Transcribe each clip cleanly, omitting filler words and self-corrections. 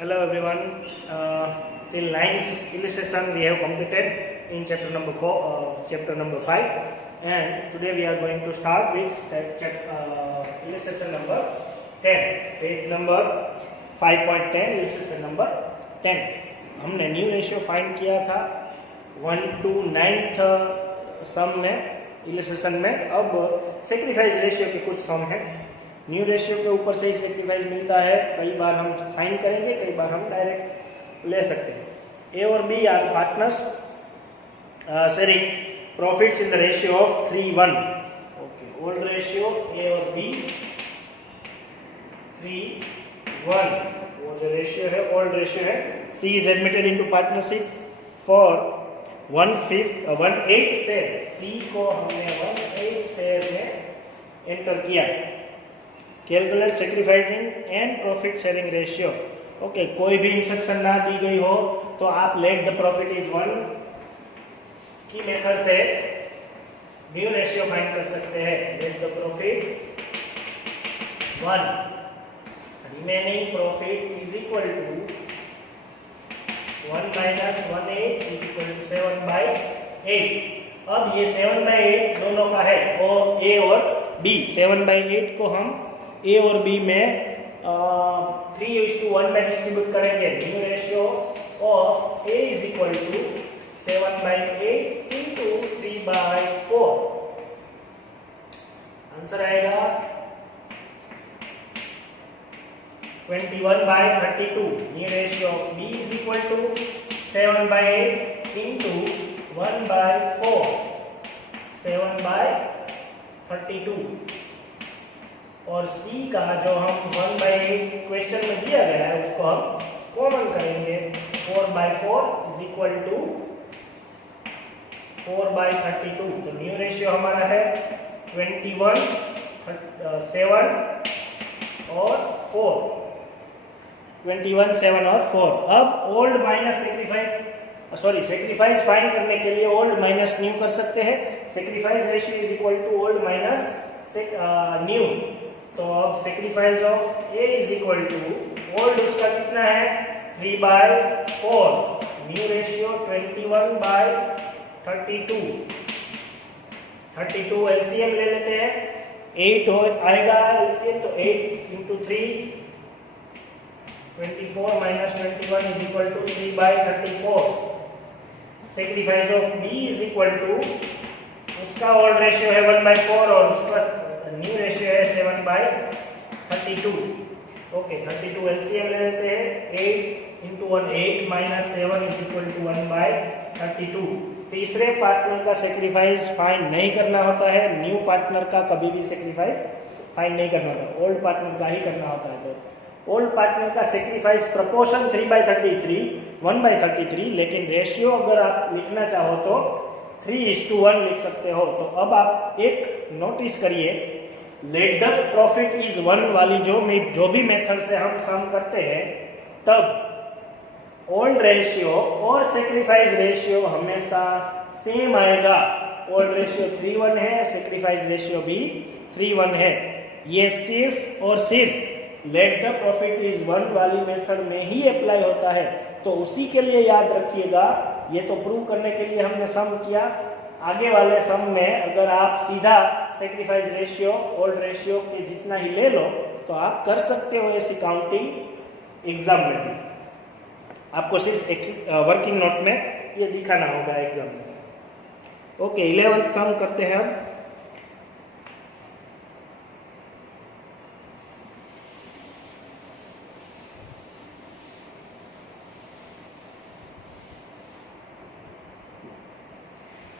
Hello everyone. Till ninth illustration we have completed in chapter number 4 of chapter number 5, and today we are going to start with illustration number 10, page number 5.10, illustration number 10. हमने new ratio find किया था 1 to 9th सम में illustration में. अब sacrifice ratio के कुछ सम हैं. New ratio के ऊपर से ही सेक्रीफाइस मिलता है. कई बार हम फाइंड करेंगे, कई बार हम डायरेक्ट ले सकते हैं. ए और B are partners sharing profits in the ratio of 3:1. Okay, old ratio A और बी 3:1 वो जो रेशियो है ओल्ड रेशियो है. C is admitted into partnership for 1/8 share. C को हमने 1/8 शेयर में एंटर किया. Calculate sacrificing and profit sharing ratio. Okay, कोई भी इंस्ट्रक्शन ना दी गई हो तो आप लेट द प्रॉफिट इज 1 की मेथड से न्यू रेशियो फाइंड कर सकते हैं. Let the profit 1, remaining profit is equal to 1 minus 1/8 is equal to 7/8. अब ये 7/8 दोनों का है, और ए और बी. 7/8 को हम ए और बी में 3:1 में डिस्ट्रीब्यूट करेंगे. New ratio of A is equal to 7/8 into 3/4. Answer आएगा 21/32. New ratio of B is equal to 7/8 into 1/4, 7/32. और सी का जो हम 1/8 क्वेश्चन में दिया गया है उसको हम कॉमन करेंगे. 4/4 इज इक्वल टू 4/32. तो न्यू रेशियो हमारा है 21, 7 और 4. 21, 7 और 4. अब ओल्ड माइनस सेक्रीफाइस फाइंड करने के लिए ओल्ड माइनस न्यू कर सकते हैं. Sacrifice ratio is equal to old minus new. तो अब sacrifice of A is equal to old उसका कितना है 3/4. New ratio 21/32. 32 एलसीएम ले लेते हैं. 8 आएगा एलसीएम, तो 8 into 3 24 minus 21 is equal to 3/34. Sacrifice of B is equal to उसका ओल्ड रेशियो है 1/4 और उसका न्यू रेशियो है 7/32. ओके, 32 एलसीएम ले लेते हैं. 8 into 1 8 minus 7 is equal to 1/32. तीसरे पार्टनर का सेक्रीफाइस फाइंड नहीं करना होता है. न्यू पार्टनर का कभी भी सेक्रीफाइस फाइंड नहीं करना होता, ओल्ड पार्टनर का ही करना होता है. तो ओल्ड पार्टनर का सेक्रीफाइस प्रपोर्शन 3/33, 1/33. लेकिन रेशियो अगर आप लिखना चाहो तो 3:1 लिख सकते हो. तो अब आप एक नोटिस करिए, लेट द प्रॉफिट इज 1 वाली जो भी मेथड से हम सम करते हैं, तब ओल्ड रेशियो और सेक्रीफाइस रेशियो हमेशा सेम आएगा. ओल्ड रेशियो 3:1 है, सेक्रीफाइस रेशियो भी 3:1 है. ये सिर्फ और सिर्फ लेट द प्रॉफिट इज 1 वाली मेथड में ही अप्लाई होता है. तो उसी के लिए याद रखिएगा. ये तो प्रूव करने के लिए हमने सम किया. आगे वाले सम में अगर आप सीधा सेक्रीफाइस रेशियो ओल्ड रेशियो के जितना ही ले लो तो आप कर सकते हो ऐसी काउंटिंग एग्जाम में भी. आपको सिर्फ वर्किंग नोट में ये दिखाना होगा एग्जाम में. ओके, 11th सम करते हैं अब.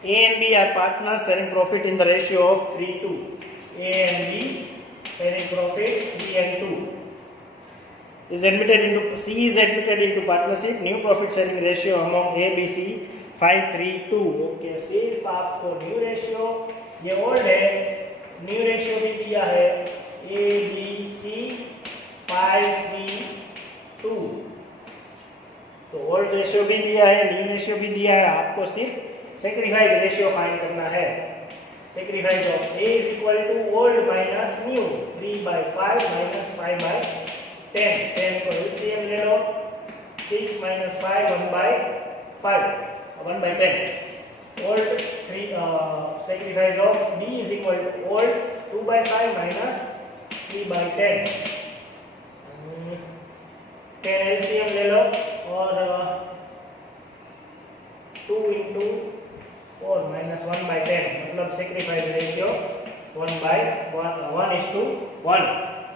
A and B are partners sharing profit in the ratio of 3:2. A and B sharing profit 3 and 2. C is admitted into partnership. New profit sharing ratio among A, B, C 5:3:2. Okay, सिर्फ आपको new ratio, ये old है, new ratio भी दिया है A, B, C 5:3:2. तो old ratio भी दिया है, न्यू रेशियो भी दिया है. आपको सिर्फ सेक्रीफाइस रेशियो फाइंड करना है. Sacrifice of A is equal to old minus new. 3/5 minus 5/10. 10 को एलसीएम ले लो. 6 minus 5 1/10. Old 3 sacrifice of B is equal to old 2/5 minus 3/10. 10 LCM ले लो और 2 into 4 minus 1/10 मतलब sacrifice ratio 1/1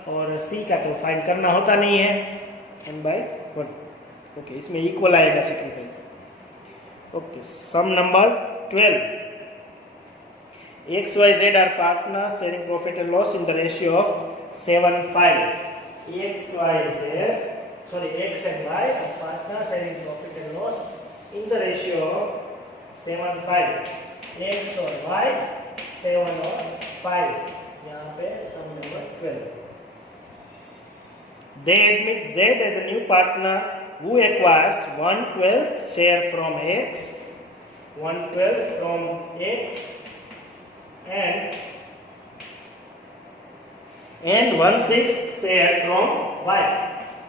और C का तो फाइंड करना होता नहीं है 1/1. ओके, इसमें इक्वल आएगा sacrifice. Okay, some number 12. X, Y, Z are partners sharing profit and loss in the ratio of 7:5. X and Y are partners sharing profit and loss in the ratio of 7:5. X और Y 7 और 5. यहाँ पे सम number 12. They admit Z as a new partner who acquires 1/12 share from X, 1/12 from X, and 1/6 share from Y.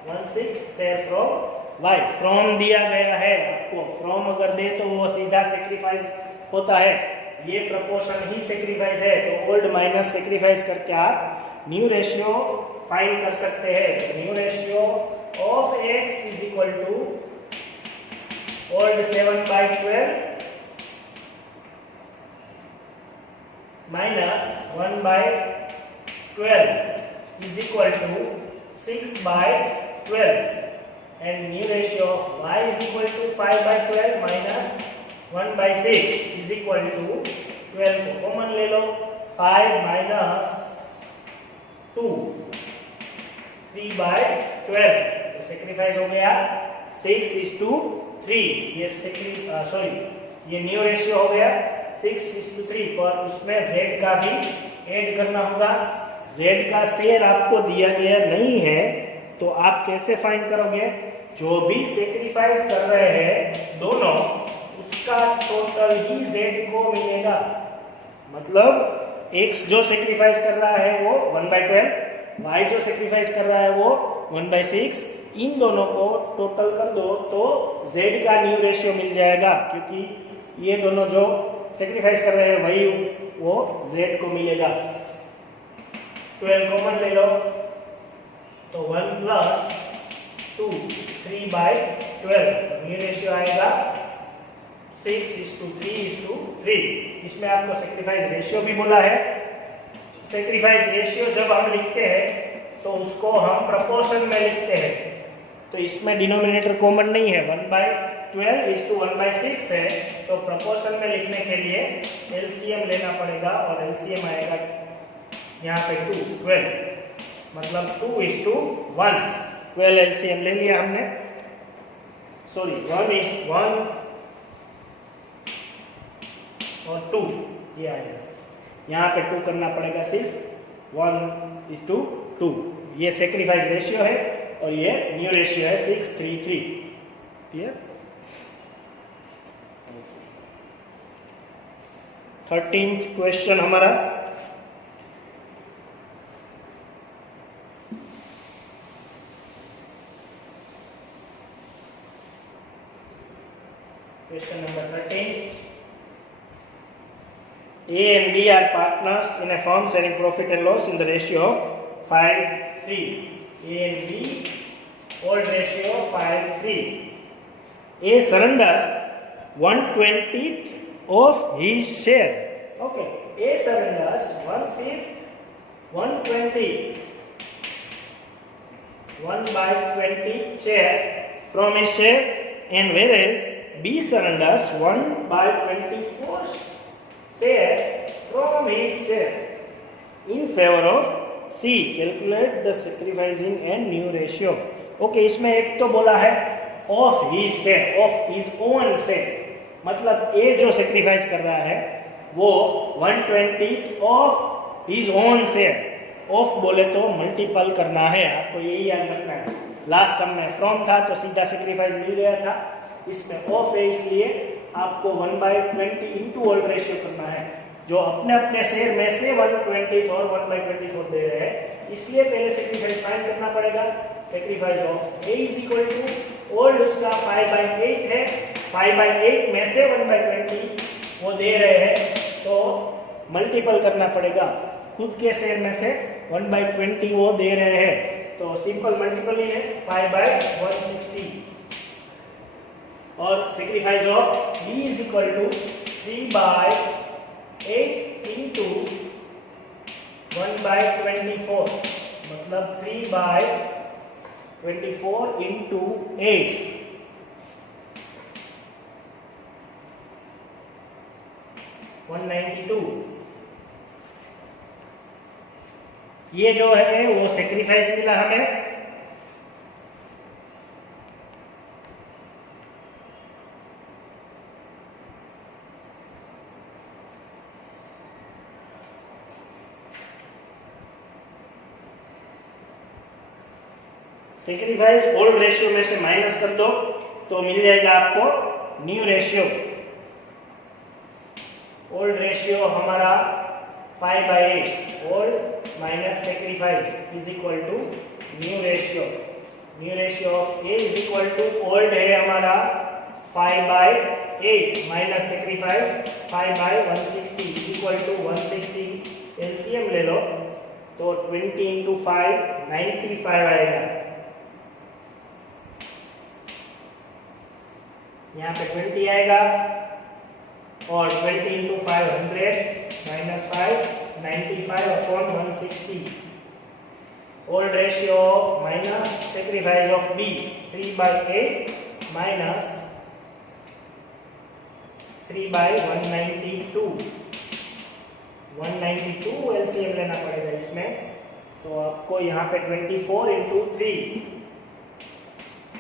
1/6 share from Y. From दिया गया है आपको. From अगर दे तो वो सीधा सेक्रीफाइस होता है. ये प्रपोर्शन ही सेक्रीफाइस है, तो ओल्ड माइनस सेक्रीफाइस करके आप न्यू रेशियो फाइंड कर सकते हैं. New ratio of X is equal to old 7/12 minus 1/12 is equal to 6/12, and new ratio of Y is equal to 5/12 minus 1/6 is equal to 12 को common ले लो. 5 minus 2 3/12 sacrifice हो गया 6:3. ये न्यू रेशियो हो गया 6:3, पर उसमें Z का भी ऐड करना होगा. Z का शेयर आपको दिया गया नहीं है, तो आप कैसे फाइंड करोगे? जो भी सेक्रीफाइस कर रहे हैं दोनों, उसका टोटल ही Z को मिलेगा. मतलब X जो सेक्रीफाइस कर रहा है वो 1/12, Y जो सेक्रीफाइस कर रहा है वो 1/6. इन दोनों को टोटल कर दो तो Z का न्यू रेशियो मिल जाएगा, क्योंकि ये दोनों जो सेक्रीफाइस कर रहे हैं वही वो Z को मिलेगा. 12 कॉमन ले लो तो 1 plus 2 3/12, तो न्यू रेशियो आएगा 6:3:3. इसमें आपको सेक्रीफाइस रेशियो भी बोला है. सेक्रीफाइस रेशियो जब हम लिखते हैं तो उसको हम प्रपोर्शन में लिखते हैं, तो इसमें डिनोमिनेटर कॉमन नहीं है. 1/12:1/6 है, तो प्रपोर्शन में लिखने के लिए एलसीएम लेना पड़ेगा, और एलसीएम आएगा यहाँ पे 12, मतलब 2:1. 12 एलसीएम ले लिया हमने. 1 और 2 ये आएगा. यहाँ पे 2 करना पड़ेगा सिर्फ. 1:2. ये सेक्रीफाइस रेशियो है और ये न्यू रेशियो है 6:3:3. क्लियर? 13th क्वेश्चन हमारा. Question number 13. A and B are partners in a firm sharing profit and loss in the ratio of 5:3. A and B, old ratio 5:3. A surrenders 1/20 of his share. Okay, A surrenders 1/5, 1/20, 1/20 share from his share, and whereas B surrenders 1/24 share from his share in favor of C. Calculate the sacrificing and new ratio. Okay, इसमें एक तो बोला है of his share, of his own share, मतलब A जो sacrifice कर रहा है वो 1/20 of his own share. Of बोले तो मल्टीपल करना है, आपको यही याद रखना है. लास्ट सम में फ्रॉम था तो सीधा सेक्रीफाइस मिल गया था. इसमें ऑफ है, इसलिए आपको 1/20 इंटू ओल्ड रेशियो करना है. जो अपने अपने शेयर में से 1/20 और 1/24 दे रहे हैं, इसलिए पहले सेक्रीफाइस फाइंड करना पड़ेगा. Sacrifice of A is equal to old उसका 5/8 है, 5/8 में से 1/20 वो दे रहे हैं, तो मल्टीपल करना पड़ेगा। खुद के शेयर में से 1/20 वो दे रहे हैं, तो सिंपल मल्टीपल ही है 5/160। और sacrifice of B is equal to 3/8 into 1/24, मतलब 3/24 इंटू 8, 192। ये जो है वो सेक्रीफाइस मिला हमें। सेक्रीफाइस ओल्ड रेशियो में से माइनस कर दो तो मिल जाएगा आपको न्यू रेशियो। ओल्ड रेशियो हमारा 5/8, old minus sacrifice is equal to new ratio. New ratio of A is equal to old है हमारा 5/8 minus sacrifice 5/160 is equal to 160। LCM ले लो तो 20 इंटू 5 95 आएगा। यहाँ पे 20 आएगा और 20 into 5 100 minus 5 95 upon 160। Old ratio minus sacrifice of B 3/8 minus 3/192। 192 LCM लेना पड़ेगा इसमें, तो आपको यहाँ पे 24 इंटू 3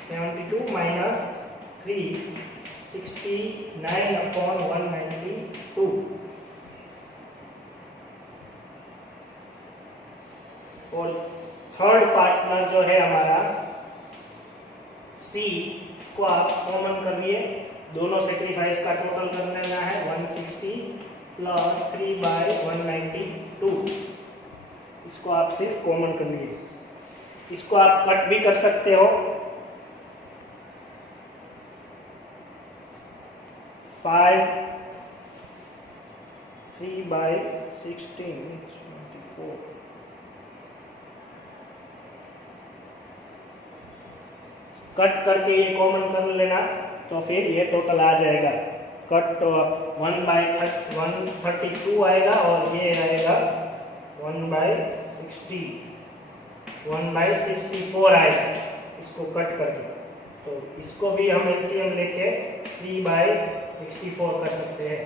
72 माइनस 3 69 अपॉन 192। और थर्ड पार्टनर जो है हमारा C, को आप कॉमन कर लिए, दोनों सेक्रीफाइस का टोटल कर लेना है 160 प्लस 3/192। इसको आप सिर्फ कॉमन कर लिए। इसको आप कट भी कर सकते हो। 5 3/16 24। कट करके ये कॉमन कर लेना तो फिर ये टोटल आ जाएगा। कट 1/132 आएगा और ये आएगा 1/60 1/64 आएगा इसको कट करके। तो इसको भी हम एलसीएम लेके 3/64 कर सकते हैं,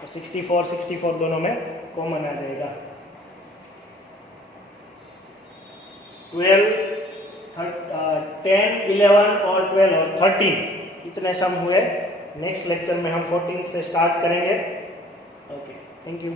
तो 64 दोनों में कॉमन आ जाएगा। 12 10 11 और 12 और 13 इतने सम हुए। नेक्स्ट लेक्चर में हम 14 से स्टार्ट करेंगे। Okay, thank you.